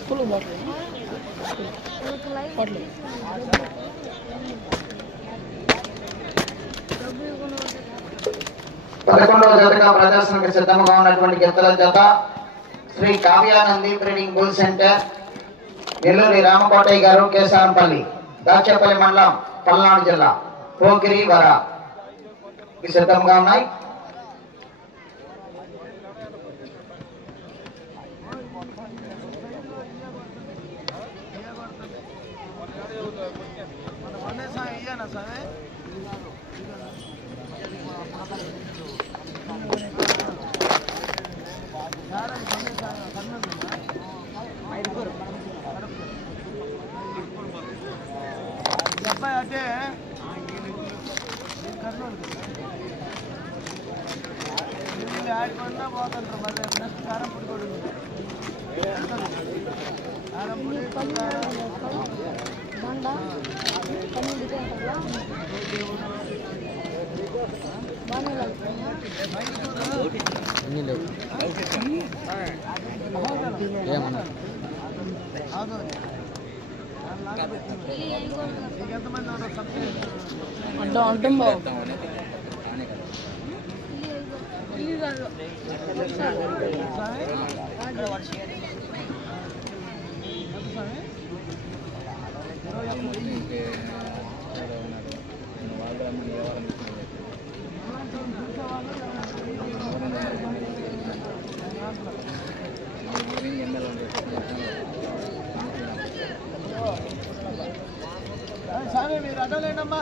School bottle పదకొండవ జతగా ప్రదర్శనకు సిద్ధంగా ఉన్నటువంటి గిత్తల జత Shri Kavyanandi breeding bull centre Nelluri Ramakotaiah garu కేశారంపల్లి Dachepalli మండలం. పల్నాడు జిల్లా పోకిరి వర. సిద్ధంగా ఉన్నాయి సరే de. Her banda bağlandım. అడ్డం అడ్డం బాబు స్వామి మీరు అడ్డలేండమ్మా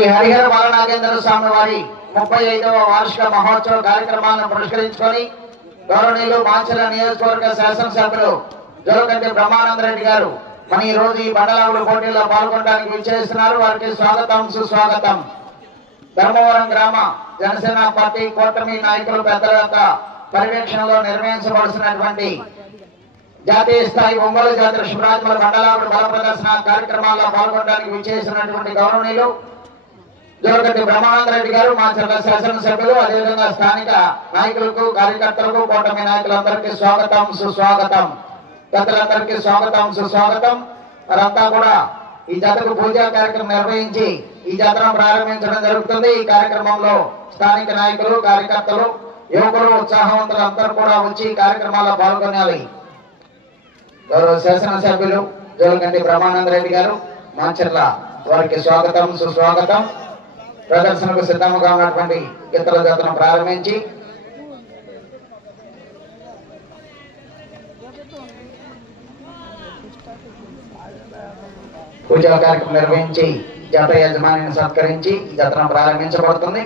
శ్రీ హరిహర బాలనాగేంద్ర స్వామి వారి ముప్పై ఐదవ వార్షిక మహోత్సవ కార్యక్రమాన్ని పురస్కరించుకొని గౌరవనీయులు మాచల నియోజకవర్గ శాసనసభ్యులు జోలకంటి బ్రహ్మానంద రెడ్డి గారు మన ఈ రోజు ఈ బండలాగుడు పోటీలో పాల్గొనడానికి విచ్చేస్తున్నారు. వారికి స్వాగతం సుస్వాగతం. ధర్మవరం గ్రామ జనసేన పార్టీ కూటమి నాయకులు పెద్దల యొక్క పర్యవేక్షణలో నిర్వహించబడుతున్నటువంటి జాతీయ స్థాయి ఒంగోలు జాతర శివరాజ్ మండలాపుడు బల ప్రదర్శన కార్యక్రమాల్లో పాల్గొనడానికి విచ్చేసినటువంటి గౌరవనీయులు జోరగడ్డి బ్రహ్మానంద రెడ్డి గారు మా చిన్న శాసనసభ్యులు అదేవిధంగా స్థానిక నాయకులకు కార్యకర్తలకు కూటమి నాయకులందరికీ స్వాగతం సుస్వాగతం. పెద్దలందరికీ స్వాగతం సుస్వాగతం. వారంతా కూడా ఈ జాతరకు పూజా కార్యక్రమం నిర్వహించి ఈ జాతరను ప్రారంభించడం జరుగుతుంది. ఈ కార్యక్రమంలో స్థానిక నాయకులు కార్యకర్తలు యువకులు ఉత్సాహవంతులు అందరూ కూడా వచ్చి ఈ కార్యక్రమాల్లో పాల్గొనాలి. గౌరవ శాసనసభ్యులు జోలకంటి బ్రహ్మానంద రెడ్డి గారు మాచర్ల వారికి స్వాగతం సుస్వాగతం. ప్రదర్శనకు సిద్ధంగా ఉన్నటువంటి ఇతర జతను ప్రారంభించి పూజా కార్యక్రమం నిర్వహించి జత యజమానిని సత్కరించి ఈ జతను ప్రారంభించబడుతుంది.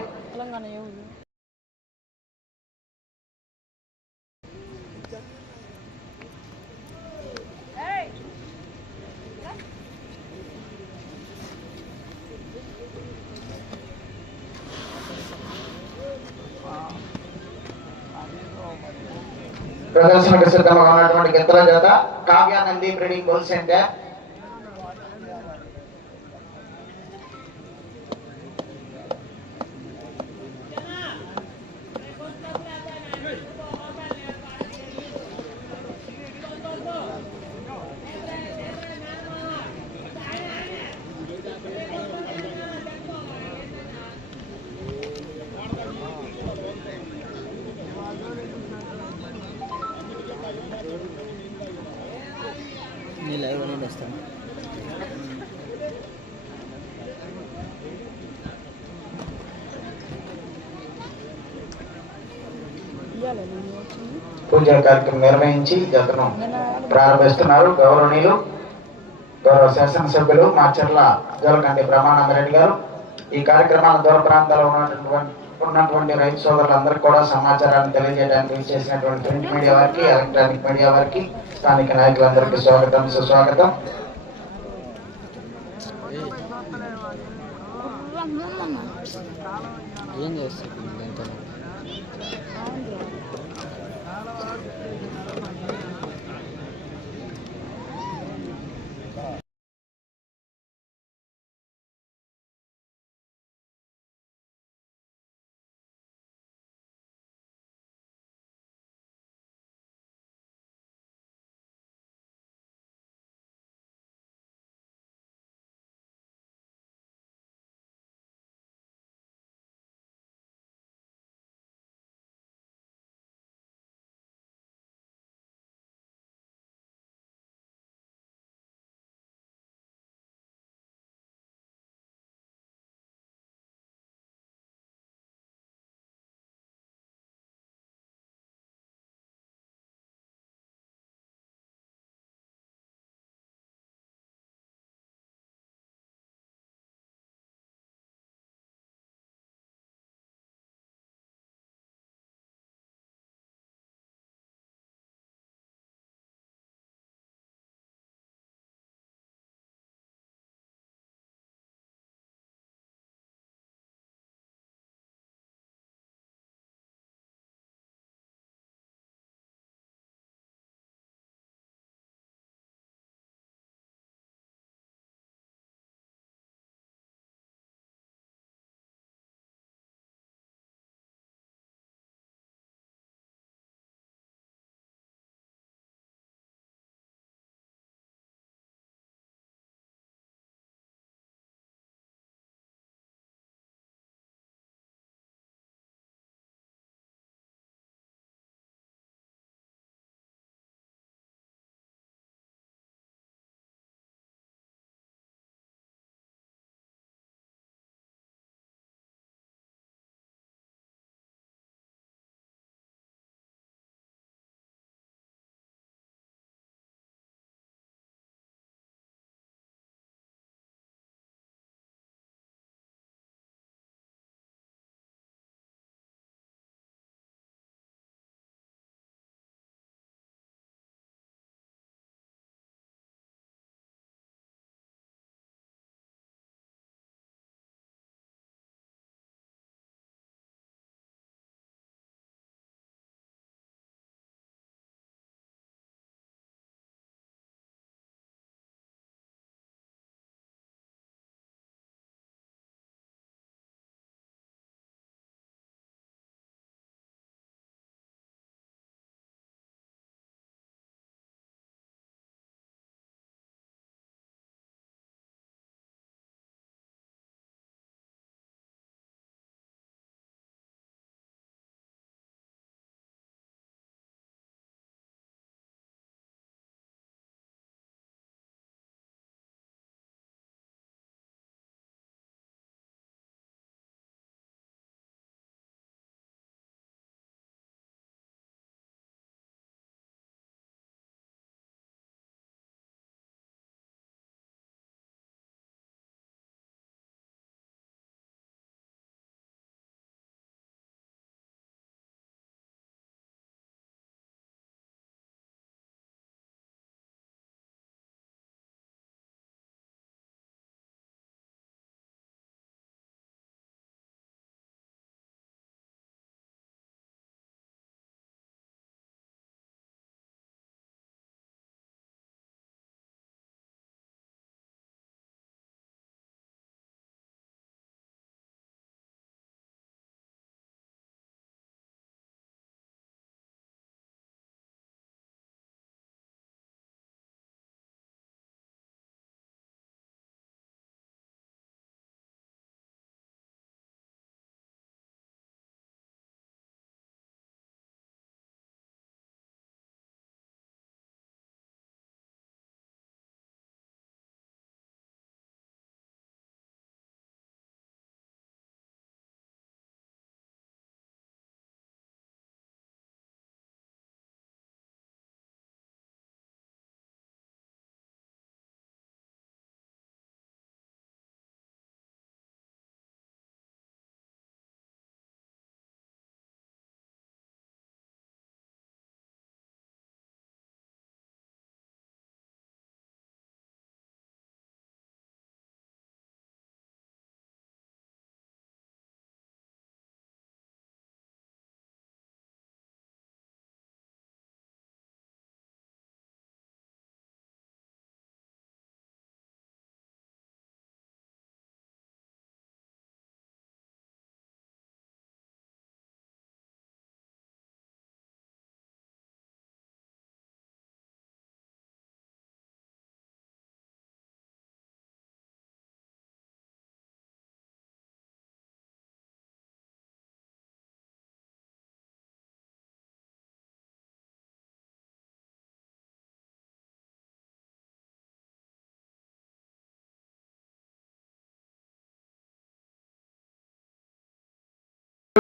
ప్రదర్శనకు సిద్ధంగా ఉన్నటువంటి ఇతర చేత కావ్యానంది బ్రీడింగ్ బుల్ సెంటర్ పూజ కార్యక్రమం నిర్వహించి జతను ప్రారంభిస్తున్నారు. గౌరవనీయులు గౌరవ శాసనసభ్యులు మాచర్ల జోలకంటి బ్రహ్మానందరెడ్డి గారు. ఈ కార్యక్రమాల దూర ప్రాంతాల్లో ఉన్నటువంటి ఉన్నటువంటి రైతు సోదరులందరికీ కూడా సమాచారాన్ని తెలియజేయడానికి చేసినటువంటి ప్రింట్ మీడియా వారికి ఎలక్ట్రానిక్ మీడియా వారికి స్థానిక నాయకులందరికీ స్వాగతం సుస్వాగతం. ఏం చేస్తుంది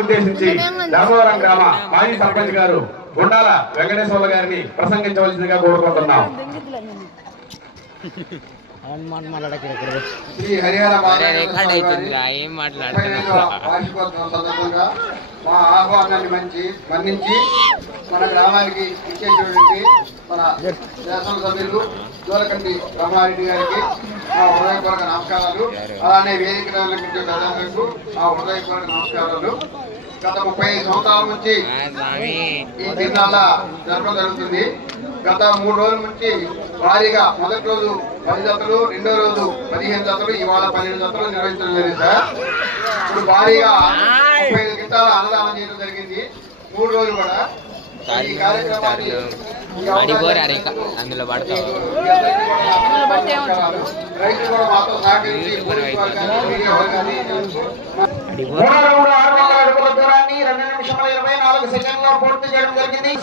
ఉద్దేశించి ధర్మవరం గ్రామ మాజీ సర్పంచ్ గారు గుండాల వెంకటేశ్వర్ల గారిని ప్రసంగించవలసిందిగా కోరుకుంటున్నాం. శ్రీ హరిహర ఏం వార్షికోత్సవం సందర్భంగా మా ఆహ్వానాన్ని మంచి మన్నించి మన గ్రామానికి ఇచ్చేటువంటి మన శాసనసభ్యులు జోలకంటి రమణారెడ్డి గారికి మా హృదయపూర్వక నమస్కారాలు. అలానే వేదిక ప్రజలకు మా హృదయపూర్వక నమస్కారాలు. గత ముప్పై ఐదు సంవత్సరాల నుంచి ఈ జిల్లాల జరపడం జరుగుతుంది. గత మూడు రోజుల నుంచి భారీగా మొదటి రోజు పది జతలు రెండో రోజు పదిహేను జతలు ఇవాళ పన్నెండు జతలు నిర్వహించడం జరిగింది సార్. ఇప్పుడు భారీగా ముప్పై ఐదు గిట్టాల అన్నదానం చేయడం జరిగింది. మూడు రోజులు కూడా ఈ కార్యక్రమాన్ని అవకాశాన్ని అరిక అందులో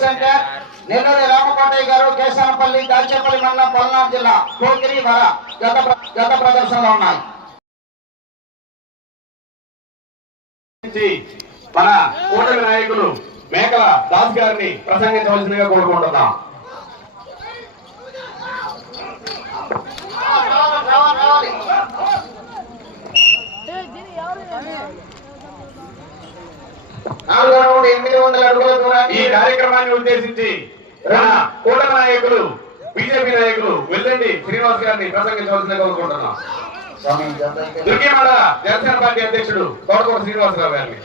సెంటర్ నెల్లూరు రామకోటయ్య గారు కేశానపల్లి దాచేపల్లి మండలం పల్నాడు జిల్లా కోకిరి వర గత గత ప్రదర్శనలో ఉన్నాయి. మన కూటమి నాయకులు మేకల దాస్ గారిని ప్రసంగించవలసిందిగా కోరుకుంటున్నాం ఈ కార్యక్రమాన్ని ఉద్దేశించి కూటమి నాయకులు బీజేపీ నాయకులు వెల్లండి శ్రీనివాస్ గారిని ప్రసంగించవలసిందిగా కోరుకుంటున్నాం. దుర్గిమాడ జనసేన పార్టీ అధ్యక్షుడు తోటకోట శ్రీనివాసరావు గారిని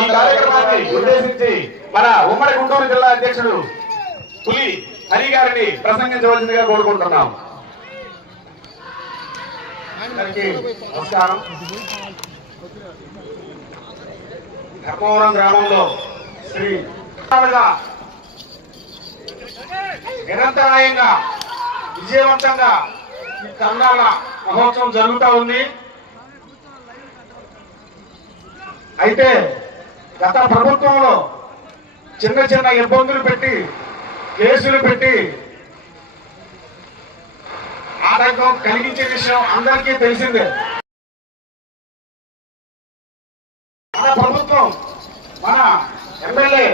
ఈ కార్యక్రమాన్ని ఉద్దేశించి మన ఉమ్మడి గుంటూరు జిల్లా అధ్యక్షుడు పులి హరి గారిని ప్రసంగించవలసిందిగా కోరుకుంటున్నాం. నమస్కారం. ధర్మవరం గ్రామంలో శ్రీ నిరంతరాయంగా విజయవంతంగా ఈ కర్ణాల మహోత్సవం జరుగుతూ ఉంది. అయితే గత ప్రభుత్వంలో చిన్న చిన్న ఇబ్బందులు పెట్టి కేసులు పెట్టి ఆటంకం కలిగించే విషయం అందరికీ తెలిసిందే. మన ప్రభుత్వం మన ఎమ్మెల్యే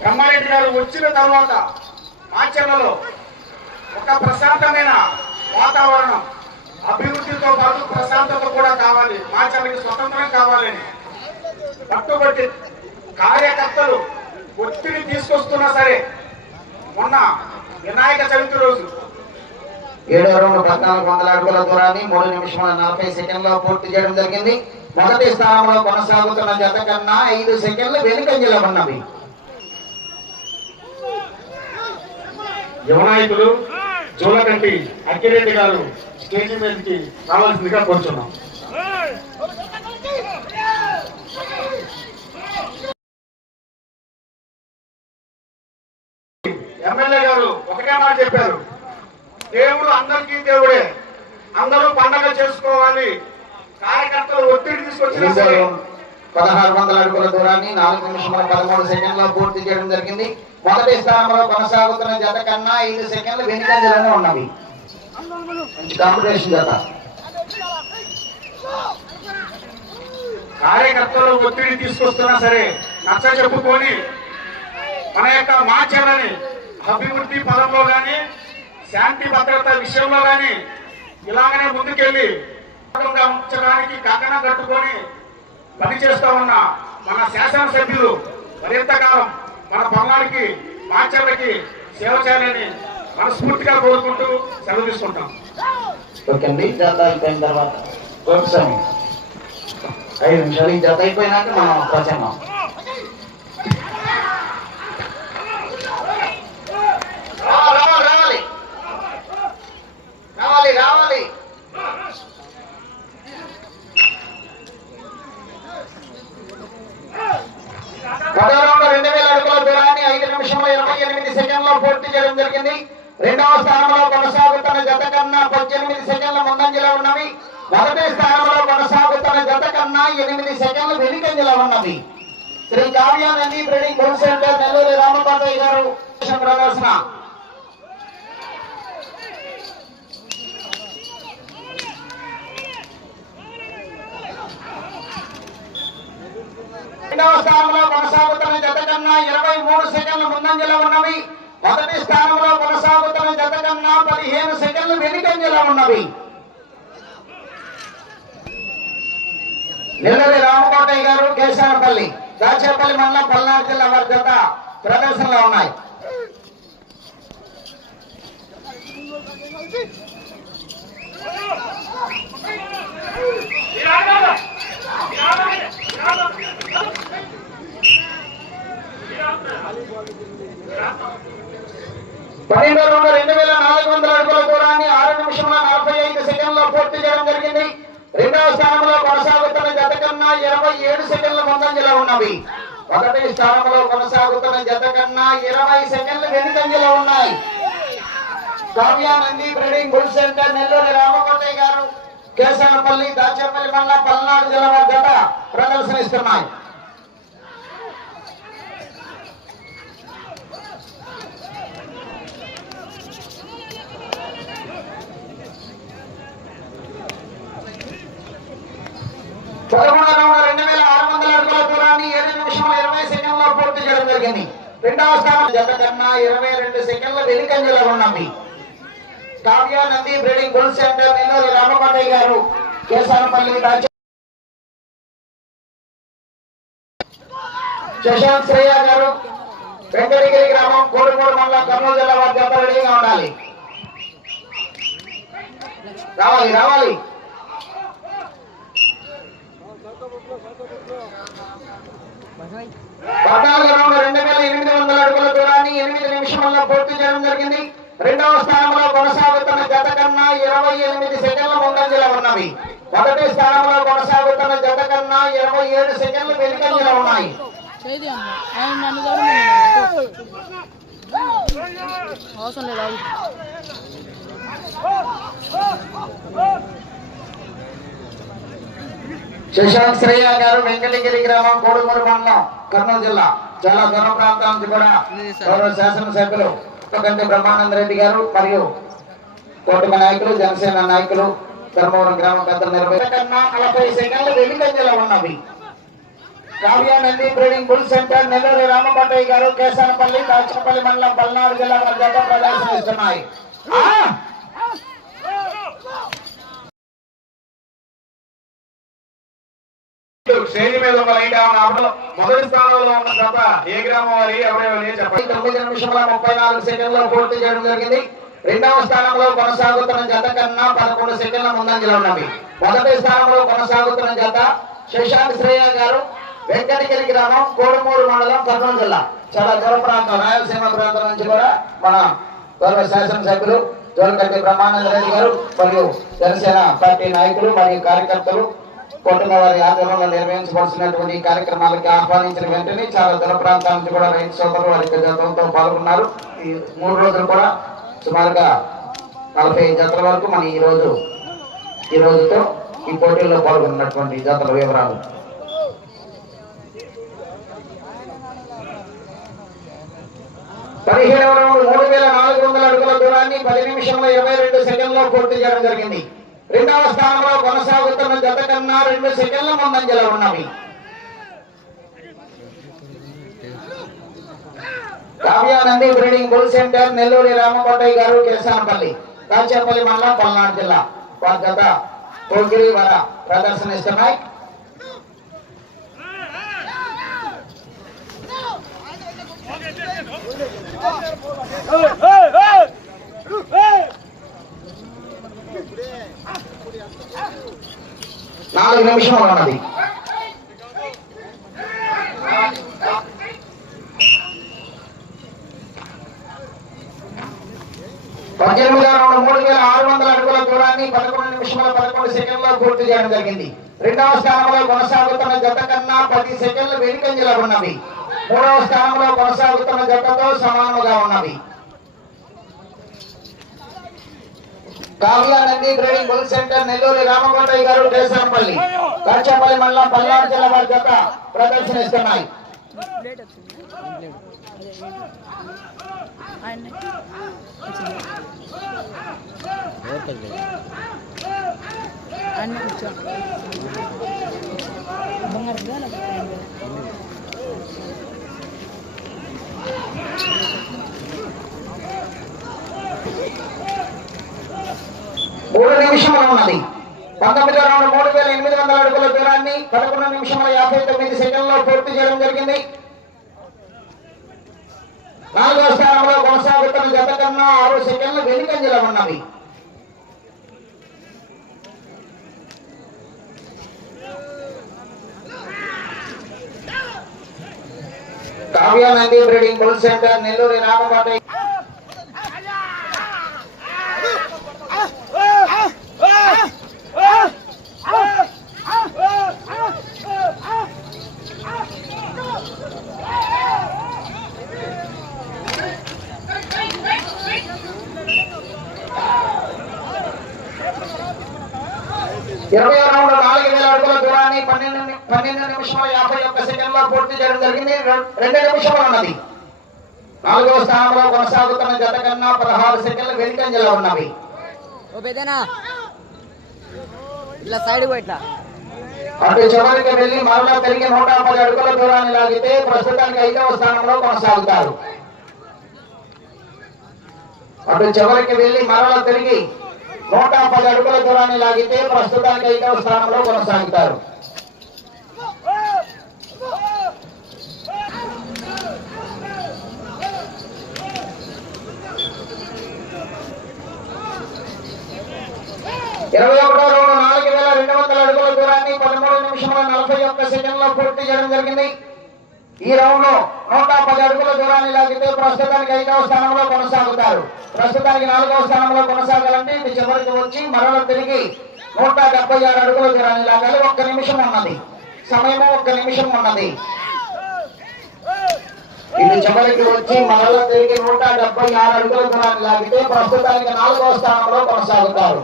బ్రహ్మారెడ్డి గారు వచ్చిన తర్వాత మాచర్లలో ఒక ప్రశాంతమైన వాతావరణం అభివృద్ధితో పాటు ప్రశాంతత కూడా కావాలి మాచర్లకి స్వతంత్రం కావాలని. పట్టుబట్టి కార్యకర్తలు ఒత్తిడి తీసుకొస్తున్నా సరే మొన్న వినాయక చవితి రోజు. ఏడో రౌండ్ పద్నాలుగు వందల అడుగుల దూరాన్ని మూడు నిమిషముల నలభై సెకండ్లో పూర్తి చేయడం జరిగింది. మొదటి స్థానంలో కొనసాగుతున్న జత కన్నా ఐదు సెకండ్లు వెనుకంజలో ఉన్నవి. యువనాయకులు జోలకంటి అక్కిరెడ్డి గారు స్టేజీ మీదకి రావాల్సిందిగా కోరుచున్నాం. ఎమ్మెల్యే గారు ఒకటే మాట చెప్పారు. దేవుడు అందరికీ దేవుడే. అందరూ పండగ చేసుకోవాలి. కార్యకర్తలు ఒత్తిడి తీసుకొచ్చినా సరే పదహారు వందల అడుగుల దూరాన్ని నాలుగు నిమిషముల పదమూడు సెకండ్లో పూర్తి చేయడం జరిగింది. మొదటి స్థానంలో కొనసాగుతున్న జత కన్నా ఐదు సెకండ్లు వెనుకంజలోనే ఉన్నవి. మంచి కాంపిటీషన్ జత. కార్యకర్తలు ఒత్తిడి తీసుకొస్తున్నా సరే నచ్చ చెప్పుకొని మన యొక్క మాచర్లని అభివృద్ధి పదంలో గాని శాంతి భద్రత విషయంలో గాని ఇలాగనే ముందుకెళ్ళి ఉంచడానికి కంకణం కట్టుకొని పనిచేస్తా ఉన్న మన శాసనసభ్యులు మరింతకాలం మన పొలానికి మాచర్లకి సేవ చేయాలని మనస్ఫూర్తిగా కోరుకుంటూ సెలవు తీసుకుంటాం. ఓకే అండి అయిపోయిన తర్వాత ఐదు నిమిషాలు ఈ అయిపోయినాక మనం ప్రసంగం రావాలి రావాలి. పదో రెండు వేల అడుగుల దూరాన్ని ఐదు నిమిషంలో ఇరవై ఎనిమిది సెకండ్లో పూర్తి చేయడం జరిగింది. రెండవ స్థానంలో కొనసాగుతున్న జత కన్నా పద్దెనిమిది సెకండ్ల ముందంజలో ఉన్నవి. మొదటి స్థానంలో కొనసాగుతున్న జత కన్నా ఎనిమిది సెకండ్లు వెనుకంజలో ఉన్నవి. Shri Kavyanandi breeding bull centre Nellore Ramakotaiah garu ప్రదర్శన. రెండవ స్థానంలో కొనసాగుతున్న జత కన్నా ఇరవై మూడు సెకండ్లు ముందంజలో ఉన్నవి. మొదటి స్థానంలో కొనసాగుతున్న జత కన్నా పదిహేను సెకండ్లు వెనుకంజలో ఉన్నవి. నెల్లూరి రామకోటయ్య గారు కేశవపల్లి దాచేపల్లి మండలం పల్నాడు జిల్లా వారి జత ప్రదర్శనలో ఉన్నాయి. పన్నెండు వందల రెండు వేల నాలుగు వందల అడుగుల దూరాన్ని ఆరు నిమిషంలో నలభై ఐదు సెకండ్ల పూర్తి చేయడం జరిగింది. రెండవ స్థానంలో కొనసాగుతున్న జత కన్నా ఇరవై ఏడు సెకండ్ల ముందంజలో ఉన్నవి. ఒకటి స్థానంలో కొనసాగుతున్న జత కన్నా ఇరవై సెకండ్లు వెనుకంజలో ఉన్నాయి. Kavyanandi breeding bull centre Nellore Ramakotaiah garu Kesavapalli Dachepalli మండలం పల్నాడు జిల్లా వారి జత ప్రదర్శనిస్తున్నాయి రెండు వేల ఆరు వందల నిమిషం ఇరవై పూర్తి జరిగింది. రెండవ స్థానం జత కన్నా ఇరవై రెండు సెకండ్ల వెనుకంజలో ఉన్నది. Kavya Nandi breeding bull centre Nellore Ramakotaiah garu Kesanapalli Shashant Shreya గారు వెంకటగిరి గ్రామం కోడుమూరు మండలం కర్నూలు జిల్లా వారి జత రెడీగా ఉండాలి. రావాలి రావాలి. పద్నాలుగు రెండు వేల ఎనిమిది వందల అడుగుల దూరాన్ని ఎనిమిది నిమిషంలో పూర్తి చేయడం జరిగింది. రెండవ స్థానంలో కొనసాగుతున్న జత కన్నా ఇరవై ఎనిమిది సెకండ్ల ముందంజలో ఉన్నవి. మొదటి స్థానంలో కొనసాగుతున్న జత కన్నా ఇరవై ఏడు సెకండ్లు వెనుకంజలో ఉన్నాయి. అవసరం లేదు. శశాంక్ శ్రేయ గారు వెంకటగిరి గ్రామం కోడుమూరు మండలం కర్నూలు జిల్లా. చాలా దూర ప్రాంతాల నుంచి కూడా గౌరవ శాసనసభ్యులు కంటి బ్రహ్మానంద రెడ్డి గారు మరియు కూటమి నాయకులు జనసేన నాయకులు ధర్మవరం గ్రామ పెద్దలు నిర్వహించకన్నా నలభై సెకండ్లు వెనుకంజలో ఉన్నవి. Kavya Nandi breeding bull centre Nellore Ramakotaiah garu Kesanapalli Dachapalli మండలం పల్నాడు జిల్లా మధ్య జత ప్రదర్శనిస్తున్నాయి స్టేజ్ మీద ఒక లైట్ ఏమన్నా మొదటి స్థానంలో ఉన్న తప్ప ఏ గ్రామం వారి ఎవరెవరి చెప్పండి తొమ్మిది నిమిషాల ముప్పై నాలుగు సెకండ్లో పూర్తి చేయడం జరిగింది. రెండవ స్థానంలో కొనసాగుతున్న జత కన్నా పదకొండు సెకండ్ల ముందంజలో ఉన్నవి. మొదటి స్థానంలో కొనసాగుతున్న జత శశాంత్ శ్రేయ గారు వెంకటగిరి గ్రామం కోడుమూరు మండలం కర్నూలు జిల్లా. చాలా దూర ప్రాంతం రాయలసీమ ప్రాంతం నుంచి కూడా మన గౌరవ శాసనసభ్యులు జోలకంటి బ్రహ్మానంద రెడ్డి గారు మరియు జనసేన పార్టీ నాయకులు మరియు కార్యకర్తలు కూటమి వారి ఆధ్వర్యంలో నిర్వహించవలసినటువంటి కార్యక్రమాలకి ఆహ్వానించిన వెంటనే చాలా దూర ప్రాంతాల నుంచి కూడా రైతు సోదరులు వారి యొక్క జతంతో పాల్గొన్నారు. ఈ మూడు రోజులు కూడా సుమారుగా నలభై జతల వరకు మనం ఈ రోజు ఈ రోజుతో ఈ పోటీల్లో పాల్గొన్నటువంటి జతల వివరాలు. పదిహేడవ మూడు వేల నాలుగు వందల అడుగుల దూరాన్ని పది నిమిషంలో ఇరవై రెండు సెకండ్లో పూర్తి చేయడం జరిగింది. రెండవ స్థానంలో కొనసాగుతున్న జత కన్నా రెండు సెకండ్ల ముందంజలో ఉన్నవి. Kavyanandi breeding bull center Nelluri Ramakotaiah garu Kesanapalli Kachepalli మండలం పల్నాడు జిల్లా. వారి జత పోగిరి వర ప్రదర్శనిస్తున్నాయి నాలుగు నిమిషం ఉన్నది. పద్దెనిమిది రౌండ్ మూడు వేల ఆరు వందల అడుగుల దూరాన్ని పదకొండు నిమిషముల పదకొండు సెకండ్లో పూర్తి చేయడం జరిగింది. రెండవ స్థానంలో కొనసాగుతున్న జత కన్నా పది సెకండ్లు వెనుకంజలో ఉన్నవి. మూడవ స్థానంలో కొనసాగుతున్న జతతో సమానముగా ఉన్నవి. Kavyanandi trading bull center Nelluri Ramakondaiah garu Kesarampalli Kachchapalli మండలం పల్నాడు జిల్లా వారి జత ప్రదర్శన ఇస్తున్నాయి Thank you. పంతొమ్మిది రౌండ్ మూడు వేల ఎనిమిది వందల అడుగుల దూరాన్ని పదకొండు నిమిషముల యాభై తొమ్మిది సెకండ్లో పూర్తి చేయడం జరిగింది. నాలుగో స్థానంలో కొనసాగుతున్న జత కన్నా ఆరు సెకండ్లు వెనుకంజలో ఉన్నవి. Kavya Nandi breeding bull centre Nellore Ramakota. ఇరవై రౌండ్ నాలుగు వేల అడుగుల దూరాన్ని పన్నెండు ని- పన్నెండు నిమిషముల యాభై ఒక్క సెకండ్లో పూర్తి చేయడం జరిగింది. రె- రెండు నిమిషములు ఉన్నది. నాలుగవ స్థానంలో కొనసాగుతున్న జత కన్నా పదహారు సెకండ్లు వెనుకంజలో ఉన్నవి. ఇట్లా సైడ్ పోయిట్లా. అటు చివరికి వెళ్ళి మరలా తిరిగి నూట పది అడుగుల దూరాన్ని లాగితే ప్రస్తుతానికి ఐదవ స్థానంలో కొనసాగుతారు. అటు చివరికి వెళ్ళి మరలా తిరిగి నూట పది అడుగుల దూరాన్ని లాగితే ప్రస్తుతానికి ఐదవ స్థానంలో కొనసాగుతారు. ఇరవై ఒకటో రోజు నాలుగు వేల రెండు వందల అడుగుల దూరాన్ని పదమూడు నిమిషముల నలభై ఒక్క సెకండ్లో పూర్తి చేయడం జరిగింది. ఈ రౌండ్లో నూట పది అడుగుల దూరాన్ని లాగితే ప్రస్తుతానికి ఐదవ స్థానంలో కొనసాగుతారు. ప్రస్తుతానికి నాలుగవ స్థానంలో కొనసాగాలంటే ఇది చివరికి వచ్చి మరల తిరిగి నూట డెబ్బై ఆరు అడుగుల దూరాన్ని లాగాలి. ఒక్క నిమిషం ఉన్నది. సమయము ఒక్క నిమిషం ఉన్నది. ఇది చివరికి వచ్చి మరల తిరిగి నూట డెబ్బై ఆరు అడుగుల దూరాన్ని లాగితే ప్రస్తుతానికి నాలుగవ స్థానంలో కొనసాగుతారు.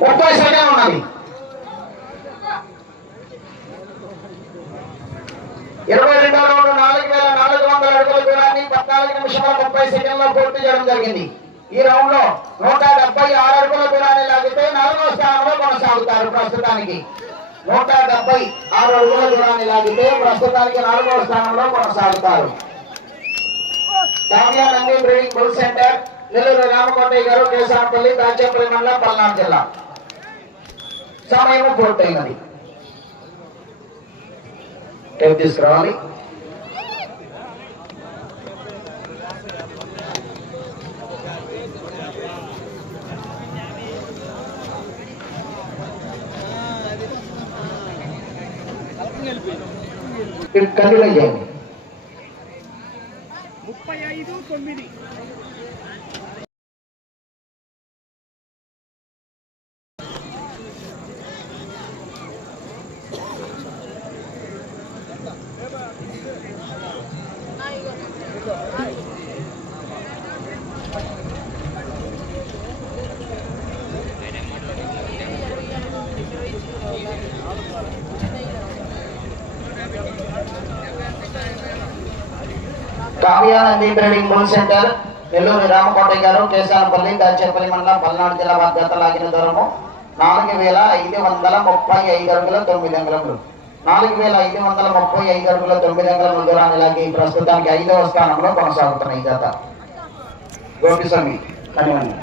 ముప్పై సెకండ్ ఉన్నది ఇరవై రెండవ రౌండ్ నాలుగు వేల నాలుగు వందల అడుగుల దూరాన్ని పద్నాలుగు నిమిషాల ముప్పై సెకండ్ పూర్తి చేయడం జరిగింది. ఈ రౌండ్లో నూట డెబ్బై ఆరు అడుగుల దూరాన్ని లాగితే నాలుగో స్థానంలో కొనసాగుతారు ప్రస్తుతానికి. నూట డెబ్బై ఆరు అడుగుల దూరాన్ని లాగితే ప్రస్తుతానికి నాలుగో స్థానంలో కొనసాగుతారు. Kavya breeding bull centre Nellore Ramakondaiah garu Keshampalli Dachepalli మండలం పల్నాడు జిల్లా. సమయం పూర్తయినది. తీసుకురావాలి. కంటిన్యూ చేయండి Kavyanandi breeding bull centre. Nellore Ramakotaiah garu Kesalapalli Dachepalli మండలం పల్నాడు జిల్లా బాధ్యత లాగిన దూరము. నాలుగు వేల ఐదు వందల ముప్పై ఐదు అడుగుల తొమ్మిది అంగుళములు నాలుగు వేల ఐదు వందల ముప్పై ఐదు అడుగుల తొమ్మిది అంగుళముల దూరాన్ని లాగి ప్రస్తుతానికి ఐదవ స్థానంలో కొనసాగుతున్నాయి జత. గోపిస్వామి